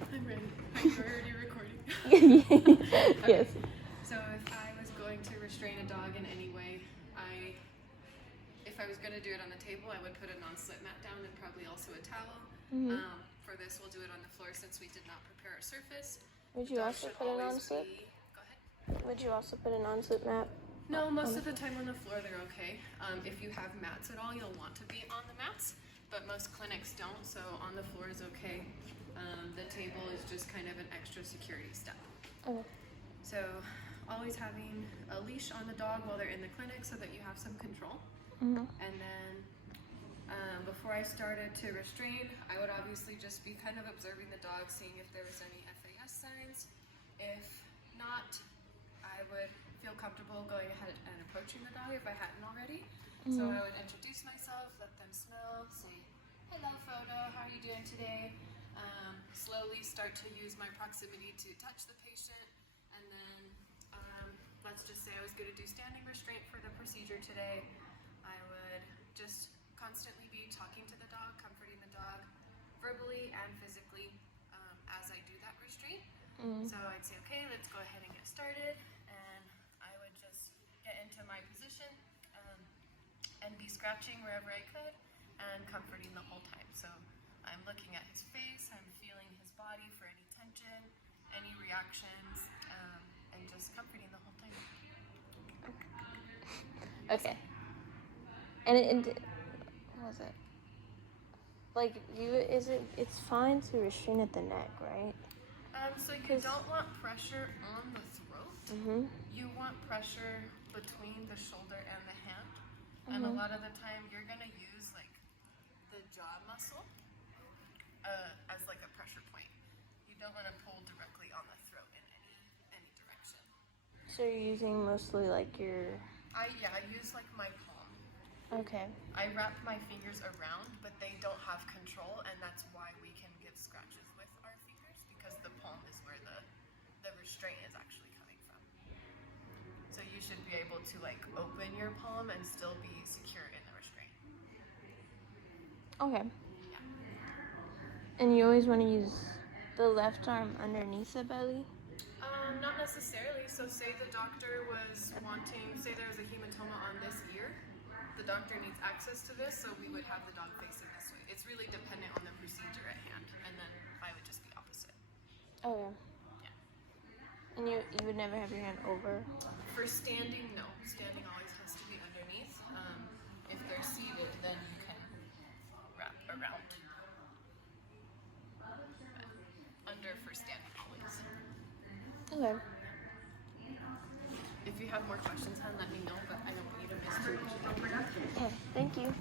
I'm ready. You're already recording. Yes. So if I was going to restrain a dog in any way, if I was going to do it on the table, I would put a non-slip mat down and probably also a towel. For this, we'll do it on the floor since we did not prepare our surface. Would you also put a non-slip? Go ahead. Would you also put a non-slip mat? No, most of the time on the floor they're okay. If you have mats at all, you'll want to be on the mats, but most clinics don't, so on the floor is okay. The table is just kind of an extra security step. Okay. So always having a leash on the dog while they're in the clinic so that you have some control. And then before I started to restrain, I would obviously just be kind of observing the dog, seeing if there was any FAS signs. If not, I would feel comfortable going ahead and approaching the dog if I hadn't already. So I would introduce myself, let them smell, say, "Hello Frodo, how are you doing today?" Slowly start to use my proximity to touch the patient, and then let's just say I was going to do standing restraint for the procedure today. I would just constantly be talking to the dog, comforting the dog verbally and physically as I do that restraint. So I'd say, okay, let's go ahead and get started, and I would just get into my position and be scratching wherever I could and comforting the whole time. So I'm looking at his face, I'm feeling his body for any tension, any reactions, and just comforting the whole time. Okay. And what was it? Like it's fine to restrain at the neck, right? So you don't want pressure on the throat. You want pressure between the shoulder and the hand. And a lot of the time you're gonna use like the jaw muscle as like a pressure point. You don't want to pull directly on the throat in any direction. So you're using mostly like your... I use like my palm. Okay. I wrap my fingers around, but they don't have control, and that's why we can get scratches with our fingers, because the palm is where the restraint is actually coming from. So you should be able to like open your palm and still be secure in the restraint. Okay. And you always want to use the left arm underneath the belly? Not necessarily. So say the doctor was say there was a hematoma on this ear, the doctor needs access to this, so we would have the dog facing this way. It's really dependent on the procedure at hand, and then I would just be opposite. Oh, yeah. And you would never have your hand over? For standing, no. Standing always has to be underneath. If they're seated, then you can wrap around. Under for standing always. Okay. If you have more questions, let me know, but I don't need a mystery. Okay, thank you.